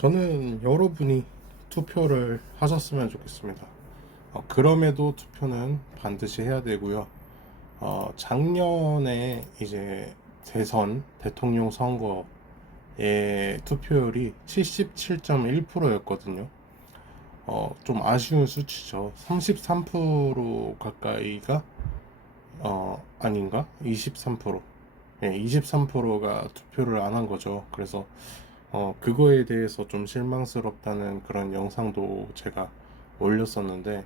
저는 여러분이 투표를 하셨으면 좋겠습니다. 그럼에도 투표는 반드시 해야 되고요. 작년에 이제 대선 대통령 선거의 투표율이 77.1%였거든요. 좀 아쉬운 수치죠. 33% 가까이가 아닌가? 23%. 예, 23%가 투표를 안 한 거죠. 그래서 그거에 대해서 좀 실망스럽다는 그런 영상도 제가 올렸었는데,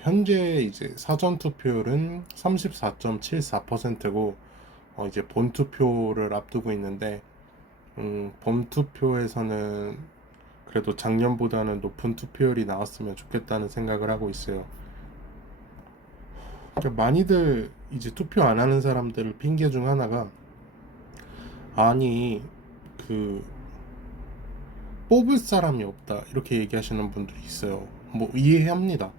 현재 이제 사전 투표율은 34.74%고, 이제 본 투표를 앞두고 있는데, 본 투표에서는 그래도 작년보다는 높은 투표율이 나왔으면 좋겠다는 생각을 하고 있어요. 그러니까 많이들 이제 투표 안 하는 사람들을 핑계 중 하나가, 아니, 그 뽑을 사람이 없다 이렇게 얘기하시는 분들이 있어요. 뭐 이해합니다.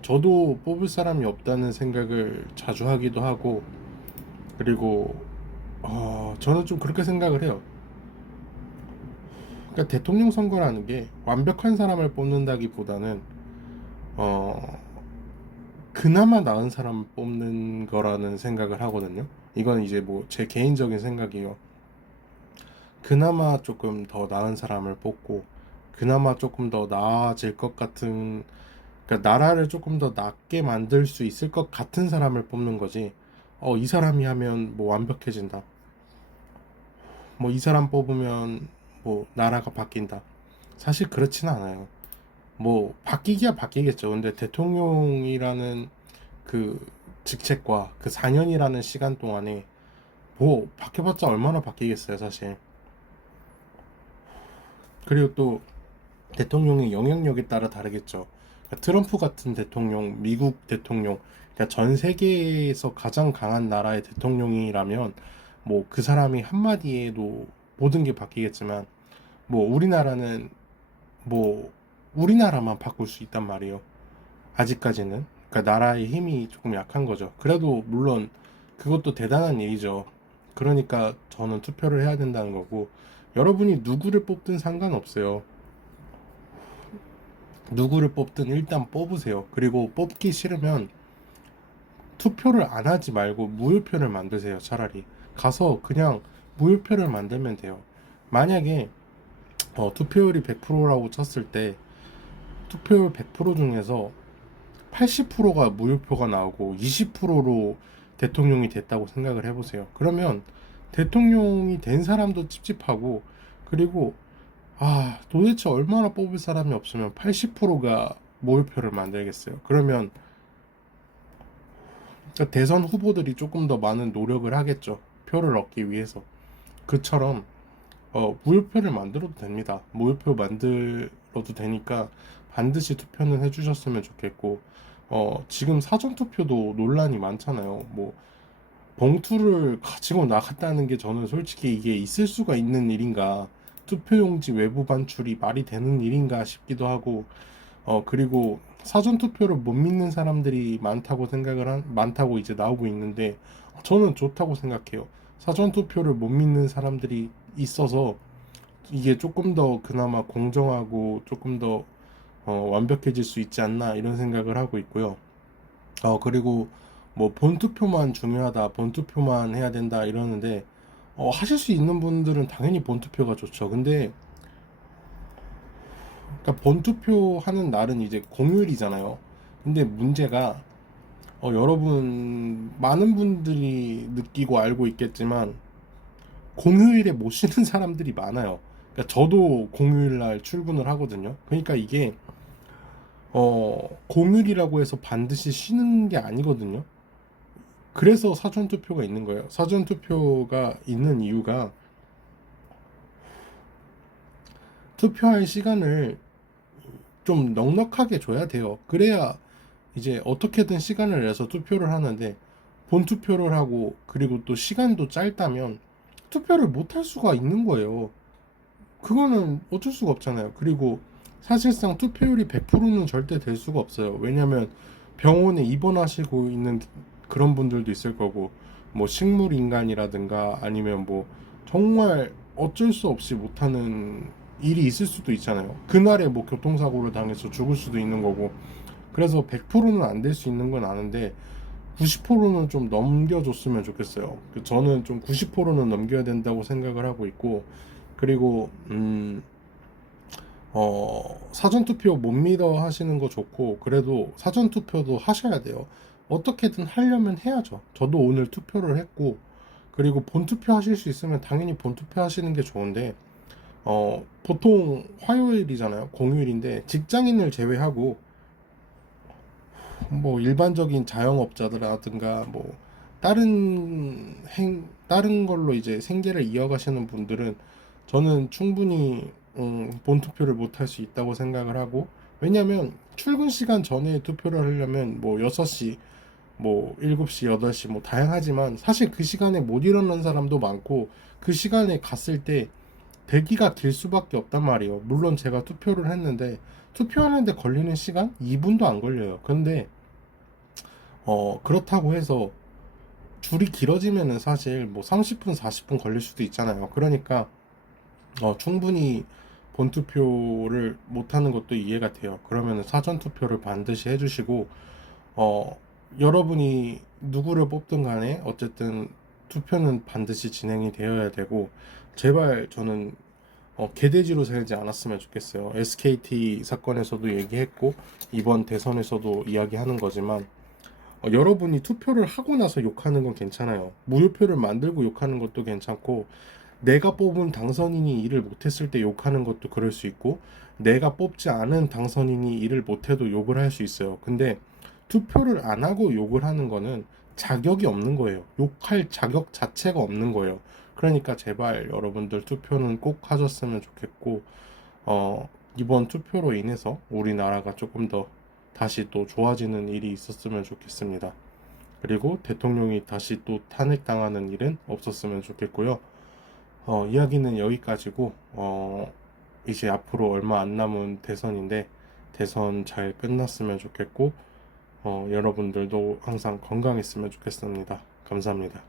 저도 뽑을 사람이 없다는 생각을 자주 하기도 하고, 그리고 저는 좀 그렇게 생각을 해요. 그러니까 대통령 선거라는 게 완벽한 사람을 뽑는다기보다는 어 그나마 나은 사람을 뽑는 거라는 생각을 하거든요. 이건 이제 뭐 제 개인적인 생각이에요. 그나마 조금 더 나은 사람을 뽑고, 그나마 조금 더 나아질 것 같은, 그러니까 나라를 조금 더 낫게 만들 수 있을 것 같은 사람을 뽑는 거지. 이 사람이 하면 뭐 완벽해진다, 뭐 이 사람 뽑으면 뭐 나라가 바뀐다, 사실 그렇지는 않아요. 뭐 바뀌기야 바뀌겠죠. 근데 대통령이라는 그 직책과 그 4년이라는 시간 동안에 뭐 바뀌어봤자 얼마나 바뀌겠어요, 사실. 그리고 또 대통령의 영향력에 따라 다르겠죠. 그러니까 트럼프 같은 대통령, 미국 대통령, 그러니까 전 세계에서 가장 강한 나라의 대통령이라면 뭐 그 사람이 한마디에도 모든 게 바뀌겠지만, 뭐 우리나라는 뭐 우리나라만 바꿀 수 있단 말이에요. 아직까지는. 그러니까 나라의 힘이 조금 약한 거죠. 그래도 물론 그것도 대단한 일이죠. 그러니까 저는 투표를 해야 된다는 거고, 여러분이 누구를 뽑든 상관없어요. 누구를 뽑든 일단 뽑으세요. 그리고 뽑기 싫으면 투표를 안 하지 말고 무효표를 만드세요. 차라리 가서 그냥 무효표를 만들면 돼요. 만약에 투표율이 100%라고 쳤을 때 투표율 100% 중에서 80%가 무효표가 나오고 20%로 대통령이 됐다고 생각을 해보세요. 그러면 대통령이 된 사람도 찝찝하고, 그리고 도대체 얼마나 뽑을 사람이 없으면 80%가 모의표를 만들겠어요. 그러면 그러니까 대선 후보들이 조금 더 많은 노력을 하겠죠. 표를 얻기 위해서. 그처럼 무효표를 만들어도 됩니다. 무효표 만들어도 되니까 반드시 투표는 해주셨으면 좋겠고, 지금 사전 투표도 논란이 많잖아요. 뭐 봉투를 가지고 나갔다는 게 저는 솔직히 이게 있을 수가 있는 일인가, 투표용지 외부 반출이 말이 되는 일인가 싶기도 하고, 그리고 사전 투표를 못 믿는 사람들이 많다고 이제 나오고 있는데, 저는 좋다고 생각해요. 사전 투표를 못 믿는 사람들이 있어서 이게 조금 더 그나마 공정하고 조금 더 완벽해질 수 있지 않나 이런 생각을 하고 있고요. 그리고 뭐 본투표만 중요하다, 본투표만 해야 된다 이러는데, 하실 수 있는 분들은 당연히 본투표가 좋죠. 근데 그러니까 본투표 하는 날은 이제 공휴일이잖아요. 근데 문제가, 여러분 많은 분들이 느끼고 알고 있겠지만 공휴일에 못 쉬는 사람들이 많아요. 그러니까 저도 공휴일 날 출근을 하거든요. 그러니까 이게 공휴일이라고 해서 반드시 쉬는 게 아니거든요. 그래서 사전투표가 있는 거예요. 사전투표가 있는 이유가 투표할 시간을 좀 넉넉하게 줘야 돼요. 그래야 이제 어떻게든 시간을 내서 투표를 하는데, 본투표를 하고 그리고 또 시간도 짧다면 투표를 못 할 수가 있는 거예요. 그거는 어쩔 수가 없잖아요. 그리고 사실상 투표율이 100%는 절대 될 수가 없어요. 왜냐면 병원에 입원하시고 있는 그런 분들도 있을 거고, 뭐 식물 인간이라든가 아니면 뭐 정말 어쩔 수 없이 못하는 일이 있을 수도 있잖아요. 그날에 뭐 교통사고를 당해서 죽을 수도 있는 거고. 그래서 100%는 안 될 수 있는 건 아는데 90%는 좀 넘겨줬으면 좋겠어요. 저는 좀 90%는 넘겨야 된다고 생각을 하고 있고, 그리고 사전투표 못 믿어 하시는 거 좋고, 그래도 사전투표도 하셔야 돼요. 어떻게든 하려면 해야죠. 저도 오늘 투표를 했고, 그리고 본투표 하실 수 있으면 당연히 본투표 하시는 게 좋은데, 보통 화요일이잖아요. 공휴일인데, 직장인을 제외하고, 뭐, 일반적인 자영업자들이라든가, 뭐, 다른 걸로 이제 생계를 이어가시는 분들은, 저는 충분히 본투표를 못 할 수 있다고 생각을 하고, 왜냐면 출근 시간 전에 투표를 하려면 뭐 6시, 뭐 7시, 8시 뭐 다양하지만 사실 그 시간에 못 일어난 사람도 많고, 그 시간에 갔을 때 대기가 길 수밖에 없단 말이에요. 물론 제가 투표를 했는데 투표하는데 걸리는 시간 2분도 안 걸려요. 근데 그렇다고 해서 줄이 길어지면은 사실 뭐 30분, 40분 걸릴 수도 있잖아요. 그러니까 충분히 본투표를 못하는 것도 이해가 돼요. 그러면 사전투표를 반드시 해주시고, 어, 여러분이 누구를 뽑든 간에 어쨌든 투표는 반드시 진행이 되어야 되고, 제발 저는 개돼지로 살지 않았으면 좋겠어요. SKT 사건에서도 얘기했고, 이번 대선에서도 이야기하는 거지만, 여러분이 투표를 하고 나서 욕하는 건 괜찮아요. 무효표를 만들고 욕하는 것도 괜찮고, 내가 뽑은 당선인이 일을 못했을 때 욕하는 것도 그럴 수 있고, 내가 뽑지 않은 당선인이 일을 못해도 욕을 할 수 있어요. 근데 투표를 안 하고 욕을 하는 거는 자격이 없는 거예요. 욕할 자격 자체가 없는 거예요. 그러니까 제발 여러분들 투표는 꼭 하셨으면 좋겠고, 이번 투표로 인해서 우리나라가 조금 더 다시 또 좋아지는 일이 있었으면 좋겠습니다. 그리고 대통령이 다시 또 탄핵당하는 일은 없었으면 좋겠고요. 이야기는 여기까지고, 이제 앞으로 얼마 안 남은 대선인데, 대선 잘 끝났으면 좋겠고, 여러분들도 항상 건강했으면 좋겠습니다. 감사합니다.